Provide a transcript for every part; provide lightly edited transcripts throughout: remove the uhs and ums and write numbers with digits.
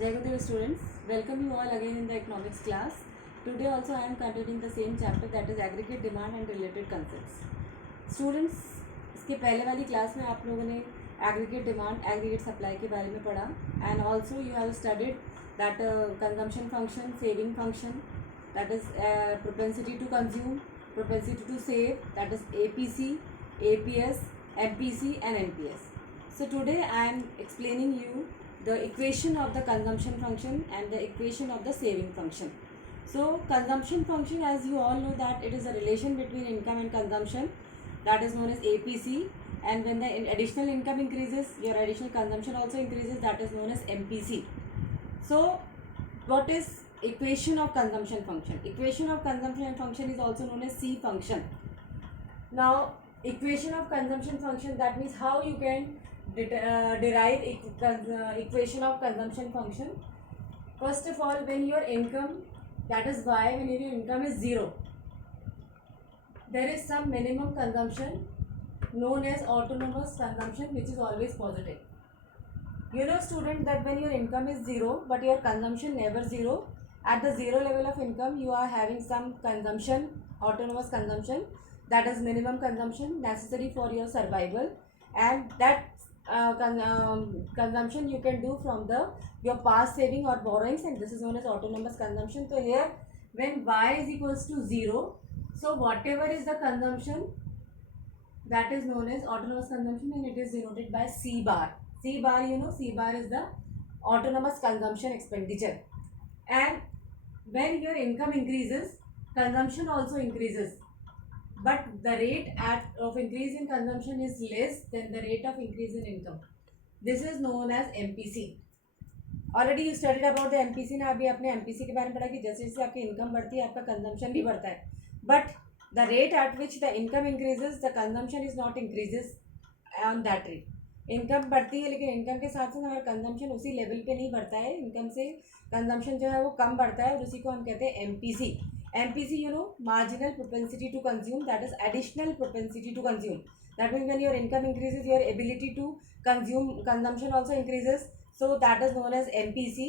Jai Gurudev students, welcome you all again in the economics class. Today also I am continuing the same chapter, that is aggregate demand and related concepts. Students, इसके पहले वाली क्लास में आप लोगों ने aggregate demand, aggregate supply के बारे में पढ़ा and also you have studied that consumption function, saving function, that is propensity to consume, propensity to save, that is APC, APS, MPC and NPS. So today I am explaining you the equation of the consumption function and the equation of the saving function. So consumption function, as you all know, that it is a relation between income and consumption, that is known as APC, and when the additional income increases, your additional consumption also increases, that is known as MPC. So what is equation of consumption function? Equation of consumption function is also known as C function. Now equation of consumption function, that means how you can derive equation of consumption function. First of all, when your income, that is y, when your income is 0, there is some minimum consumption known as autonomous consumption, which is always positive. You know student, that when your income is 0 but your consumption never 0, at the 0 level of income you are having some consumption, autonomous consumption, that is minimum consumption necessary for your survival, and that consumption you can do from your past saving or borrowings, and this is known as autonomous consumption. So here when y is equals to 0, so whatever is the consumption, that is known as autonomous consumption, and it is denoted by C bar. C bar, you know, C bar is the autonomous consumption expenditure. And when your income increases, consumption also increases, but the rate of increase in consumption is less than the rate of increase in income. This is known as MPC. Already you studied about the MPC ना, अभी आपने एमपीसी के बारे में पढ़ा कि जैसे जैसे आपकी इनकम बढ़ती है आपका कंजम्पशन भी बढ़ता है, but the rate at which the income increases the consumption is not increases on that rate. Income बढ़ती है लेकिन इनकम के साथ साथ हमारा कंजम्पशन उसी लेवल पे नहीं बढ़ता है, इनकम से कंजम्पशन जो है वो कम बढ़ता है, और उसी को हम कहते हैं MPC. MPC, you know, marginal propensity to consume, that is additional propensity to consume. That means when your income increases, your ability to consumption also increases. So that is known as MPC.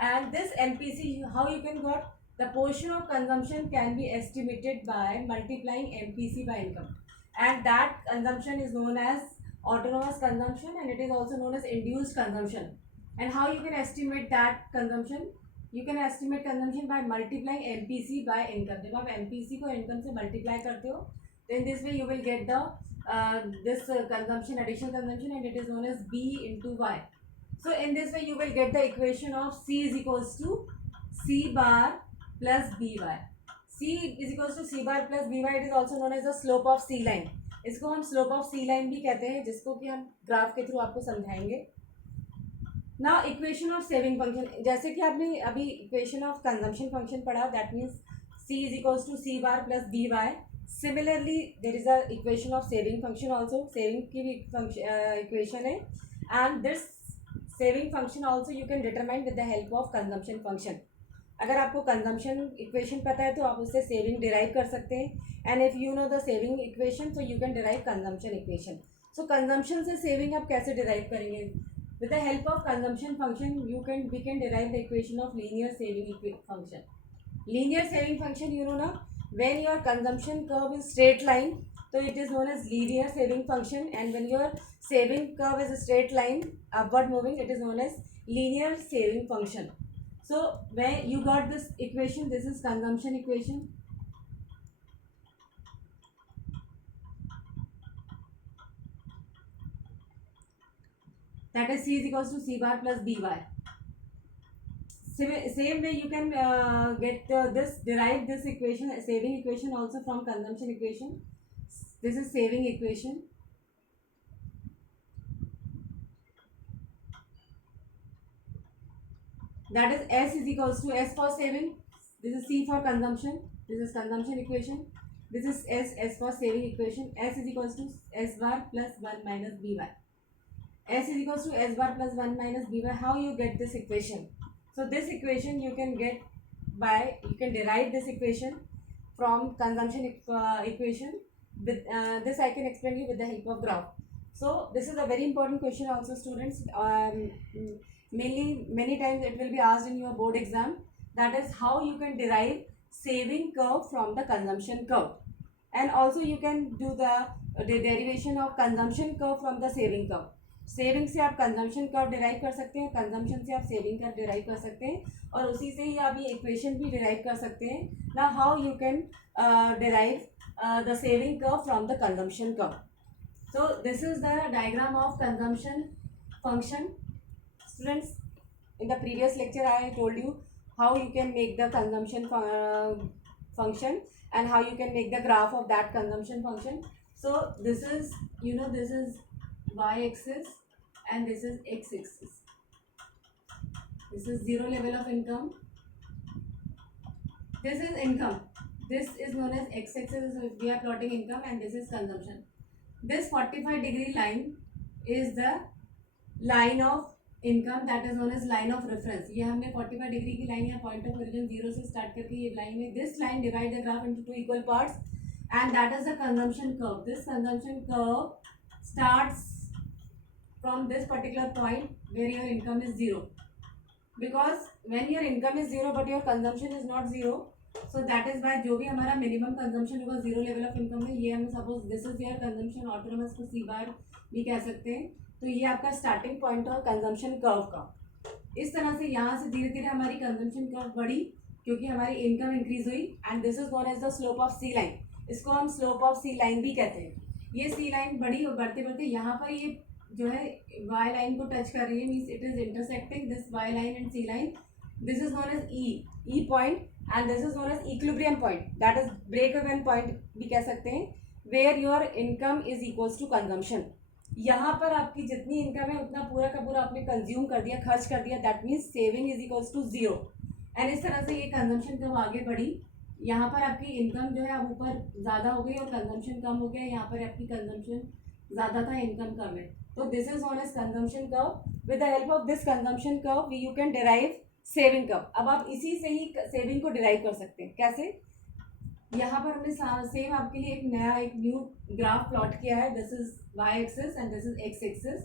And this MPC, how you can got the portion of consumption can be estimated by multiplying MPC by income, and that consumption is known as autonomous consumption, and it is also known as induced consumption. And how you can estimate that consumption? You can estimate consumption by multiplying MPC by income. जब आप MPC को income से multiply करते हो, then this way you will get the this consumption, additional consumption, and it is known as B into Y. So in this way you will get the equation of C is equals to C bar plus BY. C is equals to C bar plus BY. It is also known as the slope of C line. इसको हम slope of C line भी कहते हैं, जिसको कि हम ग्राफ के through आपको समझाएंगे. Now equation of saving function, जैसे कि आपने अभी इक्वेशन ऑफ कंजम्पशन फंक्शन पढ़ा, that means C is equals to C bar plus B Y. Similarly there is a equation of saving function also, saving की भी equation है, and this saving function also you can determine with the help of consumption function. अगर आपको consumption equation पता है तो आप उससे सेविंग डिराइव कर सकते हैं, and if you know the saving equation so you can derive consumption equation. सो कंजम्पशन से सेविंग आप कैसे डिराइव करेंगे? With the help of consumption function, we can derive the equation of linear saving function. Linear saving function, you know na, when your consumption curve is straight line, so it is known as linear saving function, and when your saving curve is a straight line upward moving, it is known as linear saving function. So when you got this equation, this is consumption equation. That is C is equals to C bar plus BY. Same way you can get derive this equation, saving equation also from consumption equation. This is saving equation. That is S is equals to S for saving. This is C for consumption. This is consumption equation. This is S for saving equation. S is equals to S bar plus 1 minus BY. S is equals to S bar plus 1 minus BY. How you get this equation? So this equation you can get by, you can derive this equation from consumption equation. With this I can explain you with the help of graph. So this is a very important question also, students. many times it will be asked in your board exam, that is how you can derive saving curve from the consumption curve, and also you can do the derivation of consumption curve from the saving curve. Saving से आप consumption curve derive कर सकते हैं, कंजम्पशन से आप saving curve derive कर सकते हैं, और उसी से ही आप ये इक्वेशन भी डिराइव कर सकते हैं. ना how you can derive the saving curve from the consumption curve. So this is the diagram of consumption function. Students, in the previous lecture I told you how you can make the consumption function and how you can make the graph of that consumption function. So this is, this is y-axis and this is x-axis. This is zero level of income. This is income. This is known as x-axis. We are plotting income, and this is consumption. This 45-degree line is the line of income, that is known as line of reference. ये हमने 45 डिग्री की लाइन या point of origin 0 से स्टार्ट करके ये लाइन में, this line divide the graph into 2 equal parts, and that is the consumption curve. This consumption curve starts from this particular point where your income is 0, because when your income is 0 but your consumption is not 0, so that is why जो भी हमारा minimum consumption होगा 0 level of income में, ये हम suppose this is your consumption autonomous को C bar भी कह सकते हैं. तो ये आपका स्टार्टिंग पॉइंट है कंजम्पशन कर्व का. इस तरह से यहाँ से धीरे धीरे हमारी कंजम्पशन कर्व बढ़ी क्योंकि हमारी इनकम इंक्रीज हुई, and this is known as the slope of C line. इसको हम स्लोप ऑफ सी लाइन भी कहते हैं. ये सी लाइन बढ़ी और बढ़ते बढ़ते यहाँ पर ये जो है y लाइन को टच कर रही है, means it is intersecting this y line and c line. This is known as E point, and this is known as equilibrium point, that is break even point भी कह सकते हैं, where your income is equals to consumption. यहाँ पर आपकी जितनी इनकम है उतना पूरा का पूरा आपने कंज्यूम कर दिया, खर्च कर दिया, that means saving is equals to 0. And इस तरह से ये कंजम्पशन कर्व आगे बढ़ी. यहाँ पर आपकी इनकम जो है अब ऊपर ज़्यादा हो गई और कंजम्पशन कम हो गया. यहाँ पर आपकी कंजम्पशन ज़्यादा था, इनकम कम है. तो this is known as consumption curve. With the help of this consumption curve you can derive saving curve. अब आप इसी से ही सेविंग को डिराइव कर सकते हैं. कैसे? यहाँ पर हमने सेम आपके लिए एक न्यू ग्राफ प्लॉट किया है. This is y axis and this is x axis.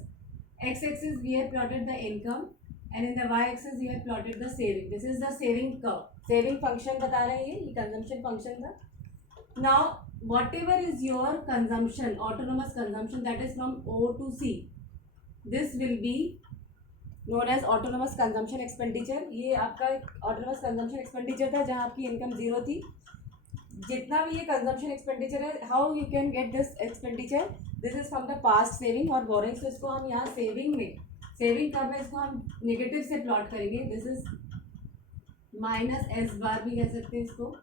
x axis we have plotted the income, and in the y axis we have plotted the saving. This is the saving curve. Saving function बता रहे हैं, ये consumption function था. Now whatever is your consumption, autonomous consumption, that is from O to C, this will be known as autonomous consumption expenditure. ये आपका autonomous consumption expenditure था जहाँ आपकी इनकम 0 थी. जितना भी ये कंजम्पशन एक्सपेंडिचर है, how you can get this expenditure? This is from the past saving और बोरिंग. तो इसको हम यहाँ सेविंग कर्व में इसको हम नेगेटिव से प्लॉट करेंगे. This is minus S bar भी कह सकते हैं इसको.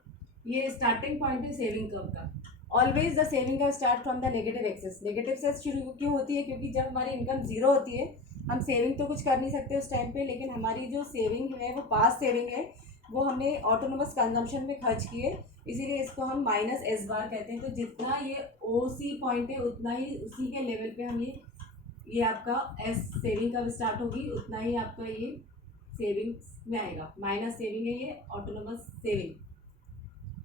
ये स्टार्टिंग पॉइंट है सेविंग कर्व का. Always the saving curve start from the negative axis. Negative से शुरू क्यों होती है? क्योंकि जब हमारी इनकम 0 होती है, हम सेविंग तो कुछ कर नहीं सकते उस टाइम पे, लेकिन हमारी जो सेविंग है वो पास्ट सेविंग है, वो हमने ऑटोनोमस कंजम्पशन में खर्च किए, इसीलिए इसको हम माइनस एस बार कहते हैं. तो जितना ये ओ सी पॉइंट है उतना ही उसी के लेवल पे हम ये आपका एस सेविंग कब स्टार्ट होगी उतना ही आपका ये सेविंग्स में आएगा. माइनस सेविंग है ये autonomous saving.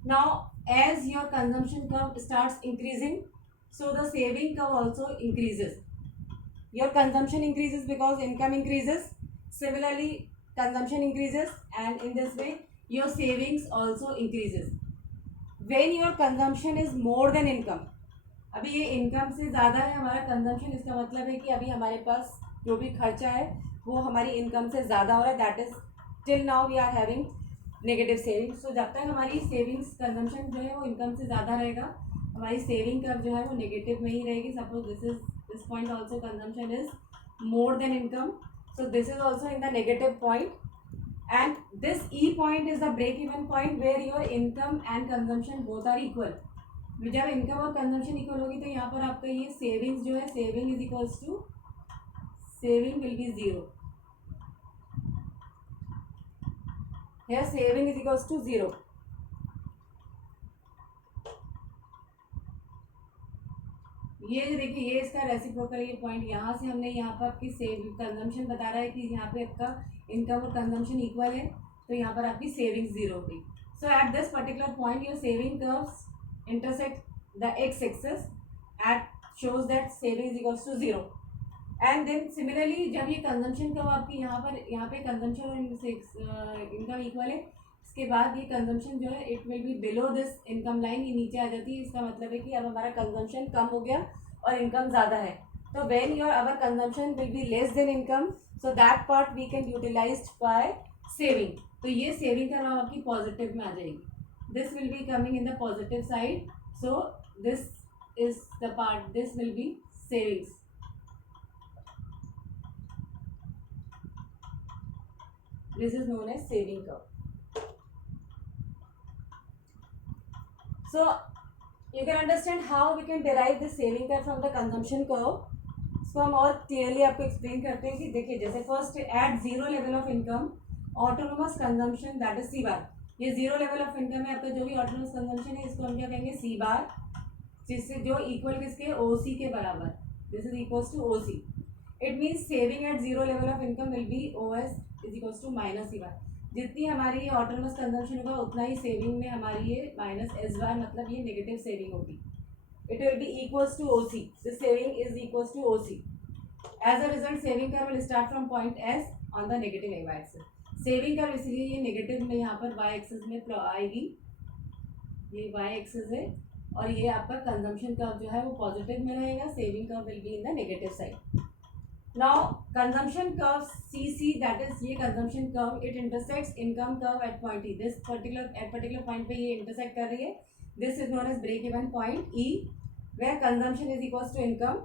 Now as your consumption curve starts increasing, so the saving curve also increases. Your consumption increases because income increases. Similarly, consumption increases, and in this way your savings also increases. When your consumption is more than income, अभी ये इनकम से ज़्यादा है हमारा कंजम्पशन, इसका मतलब है कि अभी हमारे पास जो भी खर्चा है वो हमारी इनकम से ज़्यादा हो रहा है. That is till now we are having negative savings. So जब तक हमारी सेविंग्स कंजम्पशन जो है वो इनकम से ज़्यादा रहेगा, हमारी सेविंग कर्व जो है वो नेगेटिव में ही रहेगी. Suppose this point also consumption is more than income, so this is also in the negative point, and this E point is the break even point where your income and consumption both are equal. जब income और consumption equal होगी तो यहाँ पर आपका ये savings जो है, saving is equals to saving will be 0. Here saving is equals to 0. ये देखिए, ये इसका रेसिप्रोकल ये पॉइंट, यहाँ से हमने यहाँ पर आपकी सेविंग कंजम्पशन बता रहा है कि यहाँ पे आपका इनकम और कंजम्पशन इक्वल है, तो यहाँ पर आपकी सेविंग्स 0 होगी. So at this particular point your saving curves intersect the x axis at shows that saving is equals to 0. And then similarly जब ये कंजम्पशन कर्व आपकी यहाँ पे कंजम्पशन और इनकम इक्वल है, इसके बाद ये कंजम्पशन जो है it will be below this income line, ये नीचे आ जाती है। इसका मतलब है कि अब हमारा कंजम्पशन कम हो गया और इनकम ज़्यादा है। तो when your our consumption will be less than income, so that part we can utilize by saving. तो ये सेविंग का नाम आपकी पॉजिटिव में आ जाएगी, this will be coming in the positive side, so this is the part, this will be savings. This is known as saving curve. So you can understand how we can derive the saving curve from the consumption curve. इसको हम और क्लियरली आपको एक्सप्लेन करते हैं कि देखिए, जैसे first at zero level of income autonomous consumption that is C bar. ये जीरो लेवल ऑफ इनकम है आपका, जो भी ऑटोनोमस कंजम्पशन है इसको हम क्या कहेंगे, सी बार, जिससे जो इक्वल किसके, ओ सी के बराबर, this is equals to O C. It means saving at zero level of income will be O S is equals to minus C bar. जितनी हमारी ये ऑटोनोमस कंजम्पशन होगा उतना ही सेविंग में हमारी ये माइनस एस बार, मतलब ये नेगेटिव सेविंग होगी। It will be equals to OC. The saving is equals to OC. As a result, saving curve will start from point S on the negative y axis. Saving curve इसलिए ये नेगेटिव में यहाँ पर y axis में आएगी, ये y axis है, और ये आपका कंजम्पशन कर्व जो है वो पॉजिटिव में रहेगा, saving curve will be in the negative side. Now consumption curve CC, that is ये consumption curve, it intersects income curve at point E। This particular point पे ये इंटरसेक्ट कर रही है। This is known as break even point E, where consumption is equals to income,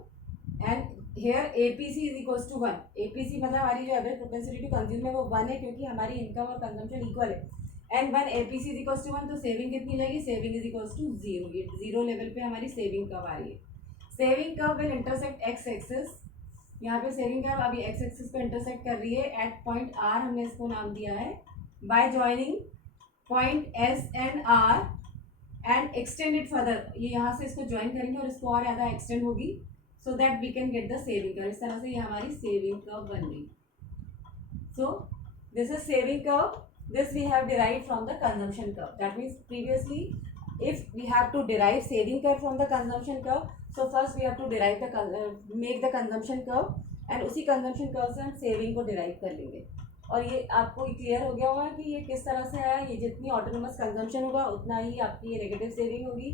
and here APC is equals to 1। APC मतलब हमारी जो average propensity to consume है वो 1 है, क्योंकि हमारी इनकम और कंजम्पशन इक्वल है। And one APC is equals to 1, तो सेविंग कितनी लगेगी, सेविंग इज इक्वल्स टू 0। ये 0 लेवल पे हमारी सेविंग कर्व आ रही है। Saving curve will intersect x axis, यहाँ पे सेविंग कर्व अभी एक्स एक्सिस को इंटरसेक्ट कर रही है एट पॉइंट R, हमने इसको नाम दिया है, bye joining point S and R and extend it further. ये यहाँ से इसको ज्वाइन करेंगे और इसको और ज़्यादा एक्सटेंड होगी, so that we can get the saving curve. इस तरह से ये हमारी सेविंग कर्व बन गई। So this is saving curve, this we have derived from the consumption curve. That means previously if we have to derive saving curve from the consumption curve, so first we have to derive the make the consumption curve, and उसी consumption curve से हम सेविंग को डिराइव कर लेंगे। और ये आपको क्लियर हो गया होगा कि ये किस तरह से आया। ये जितनी ऑटोनोमस कंजम्पशन होगा उतना ही आपकी ये नेगेटिव सेविंग होगी।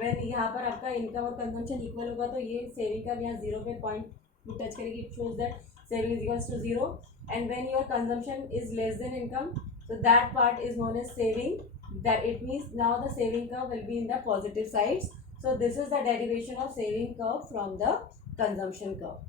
वैन यहाँ पर आपका इनकम और कंजम्पशन इक्वल होगा तो ये सेविंग का यहाँ जीरो पे पॉइंट टच करेगी, it shows that saving is equals to 0। And when your consumption is less than income, so that part is known as saving, that it means now the saving curve will be in the positive sides. So this is the derivation of saving curve from the consumption curve.